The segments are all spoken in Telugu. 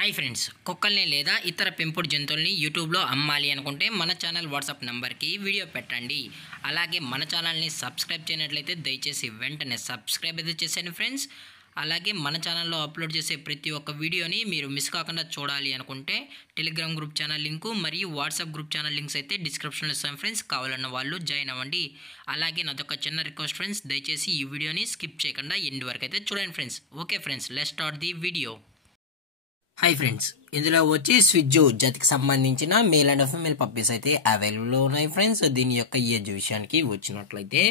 హాయ్ ఫ్రెండ్స్, కుక్కల్ని లేదా ఇతర పెంపుడు జంతువుల్ని యూట్యూబ్లో అమ్మాలి అనుకుంటే మన ఛానల్ వాట్సాప్ నెంబర్కి వీడియో పెట్టండి. అలాగే మన ఛానల్ని సబ్స్క్రైబ్ చేయనట్లయితే దయచేసి వెంటనే సబ్స్క్రైబ్ అయితే చేసేయండి ఫ్రెండ్స్. అలాగే మన ఛానల్లో అప్లోడ్ చేసే ప్రతి ఒక్క వీడియోని మీరు మిస్ కాకుండా చూడాలి అనుకుంటే టెలిగ్రామ్ గ్రూప్ ఛానల్ లింకు మరియు వాట్సాప్ గ్రూప్ ఛానల్ లింక్స్ అయితే డిస్క్రిప్షన్లో ఇస్తాను ఫ్రెండ్స్. కావాలన్న వాళ్ళు జాయిన్ అవ్వండి. అలాగే నాదొక చిన్న రిక్వెస్ట్ ఫ్రెండ్స్, దయచేసి ఈ వీడియోని స్కిప్ చేయకుండా ఎండ్ వరకు అయితే చూడండి friends. Okay friends, let's start the video. Hi friends, ఇందులో వచ్చి స్విజ్జు జాతికి సంబంధించిన మేల్ అండ్ ఫీమేల్ పప్పీస్ అయితే అవైలబుల్లో ఉన్నాయి ఫ్రెండ్స్. దీని యొక్క ఏజ్ విషయానికి వచ్చినట్లయితే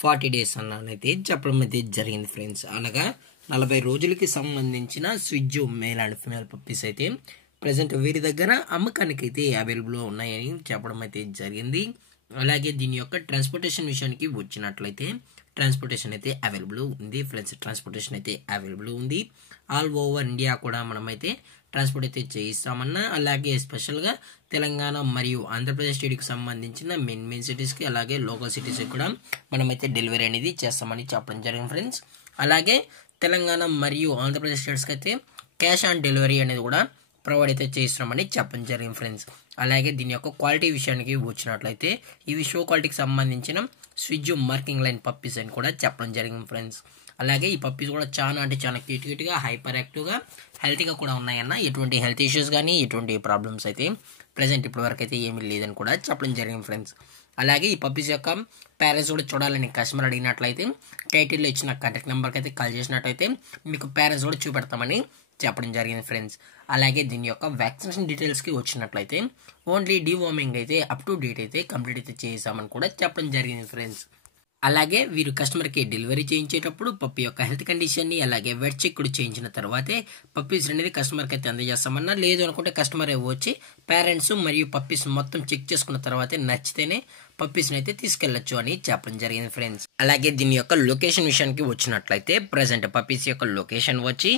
40 days అన్నైతే చెప్పడం అయితే జరిగింది ఫ్రెండ్స్. అనగా 40 రోజులకి సంబంధించిన స్విజ్జు మేల్ అండ్ ఫీమేల్ పప్పీస్ అయితే ప్రజెంట్ వీరి దగ్గర అమ్మకానికి అయితే అవైలబుల్లో ఉన్నాయని చెప్పడం అయితే జరిగింది. అలాగే దీని యొక్క ట్రాన్స్పోర్టేషన్ విషయానికి వచ్చినట్లయితే ట్రాన్స్పోర్టేషన్ అయితే అవైలబుల్ ఉంది ఫ్రెండ్స్. ట్రాన్స్పోర్టేషన్ అయితే అవైలబుల్ ఉంది. ఆల్ ఓవర్ ఇండియా కూడా మనమైతే ట్రాన్స్పోర్ట్ అయితే చేయిస్తామన్నా, అలాగే స్పెషల్గా తెలంగాణ మరియు ఆంధ్రప్రదేశ్ స్టేట్కి సంబంధించిన మెయిన్ సిటీస్కి అలాగే లోకల్ సిటీస్కి కూడా మనమైతే డెలివరీ అనేది చేస్తామని చెప్పడం జరిగింది ఫ్రెండ్స్. అలాగే తెలంగాణ మరియు ఆంధ్రప్రదేశ్ స్టేట్స్కి అయితే క్యాష్ ఆన్ డెలివరీ అనేది కూడా ప్రొవైడ్ అయితే చేస్తున్నామని చెప్పడం జరిగింది ఫ్రెండ్స్. అలాగే దీని యొక్క క్వాలిటీ విషయానికి వచ్చినట్లయితే ఇవి షో క్వాలిటీకి సంబంధించిన స్విజ్జు మార్కింగ్ లైన్ పప్పీస్ అని కూడా చెప్పడం జరిగింది ఫ్రెండ్స్. అలాగే ఈ పప్పీస్ కూడా చాలా క్యూట్గా హైపర్ యాక్టివ్గా హెల్తీగా కూడా ఉన్నాయన్న. ఎటువంటి హెల్త్ ఇష్యూస్ కానీ ఎటువంటి ప్రాబ్లమ్స్ అయితే ప్రజెంట్ ఇప్పటి వరకు అయితే ఏమీ లేదని కూడా చెప్పడం జరిగింది ఫ్రెండ్స్. అలాగే ఈ పప్పీస్ యొక్క పేరెంట్స్ కూడా చూడాలని కస్టమర్ అడిగినట్లయితే టైటిల్లో ఇచ్చిన కాంటాక్ట్ నెంబర్కి అయితే కాల్ చేసినట్టయితే మీకు పేరెంట్స్ కూడా చూపెడతామని చెప్పడం జరిగింది ఫ్రెండ్స్. అలాగే దీని యొక్క వ్యాక్సినేషన్ డీటెయిల్స్కి వచ్చినట్లయితే ఓన్లీ డీవార్మింగ్ అయితే అప్ టు డేట్ అయితే కంప్లీట్ అయితే చేసామని కూడా చెప్పడం జరిగింది ఫ్రెండ్స్. అలాగే వీరు కస్టమర్కి డెలివరీ చేయించేటప్పుడు పప్పి యొక్క హెల్త్ కండిషన్ని అలాగే వెట్ చెక్ కూడా చేయించిన తర్వాతే పప్పీస్ అనేది కస్టమర్కి అయితే అందజేస్తామన్నా. లేదు అనుకుంటే కస్టమర్ వచ్చి పేరెంట్స్ మరియు పప్పీస్ మొత్తం చెక్ చేసుకున్న తర్వాతే నచ్చితేనే పప్పీస్ని అయితే తీసుకెళ్లొచ్చు అని చెప్పడం జరిగింది ఫ్రెండ్స్. అలాగే దీని యొక్క లొకేషన్ విషయానికి వచ్చినట్లయితే ప్రజెంట్ పప్పీస్ యొక్క లొకేషన్ వచ్చి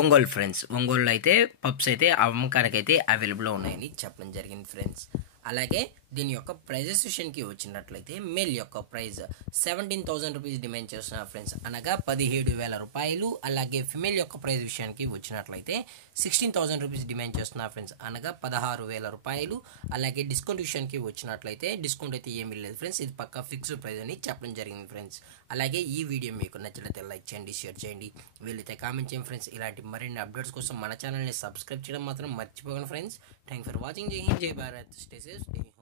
ఒంగోలు ఫ్రెండ్స్. ఒంగోలులో అయితే పప్స్ అయితే అమ్మకానికి అయితే అవైలబుల్లో ఉన్నాయని చెప్పడం జరిగింది ఫ్రెండ్స్. అలాగే దీని యొక్క ప్రైజెస్ విషయానికి వచ్చినట్లయితే మేల్ యొక్క ప్రైజ్ 17,000 రూపీస్ డిమాండ్ చేస్తున్నారు ఫ్రెండ్స్, అనగా 17,000 రూపాయలు. అలాగే ఫిమేల్ యొక్క ప్రైజ్ విషయానికి వచ్చినట్లయితే 16,000 రూపీస్ డిమాండ్ చేస్తున్నారు ఫ్రెండ్స్, అనగా 16,000 రూపాయలు. అలాగే డిస్కౌంట్ విషయానికి వచ్చినట్లయితే డిస్కౌంట్ అయితే ఏమీ లేదు ఫ్రెండ్స్, ఇది పక్కా ఫిక్స్డ్ ప్రైజ్ అని చెప్పడం జరిగింది ఫ్రెండ్స్. అలాగే ఈ వీడియో మీకు నచ్చినట్లయితే లైక్ చేయండి, షేర్ చేయండి, వీలైతే కామెంట్ చేయండి ఫ్రెండ్స్. ఇలాంటి మరిన్ని అప్డేట్స్ కోసం మన ఛానల్ని సబ్స్క్రైబ్ చేయడం మాత్రం మర్చిపోకండి ఫ్రెండ్స్. Thank for watching. జై హింద్, జై Bharat, stay safe, stay home.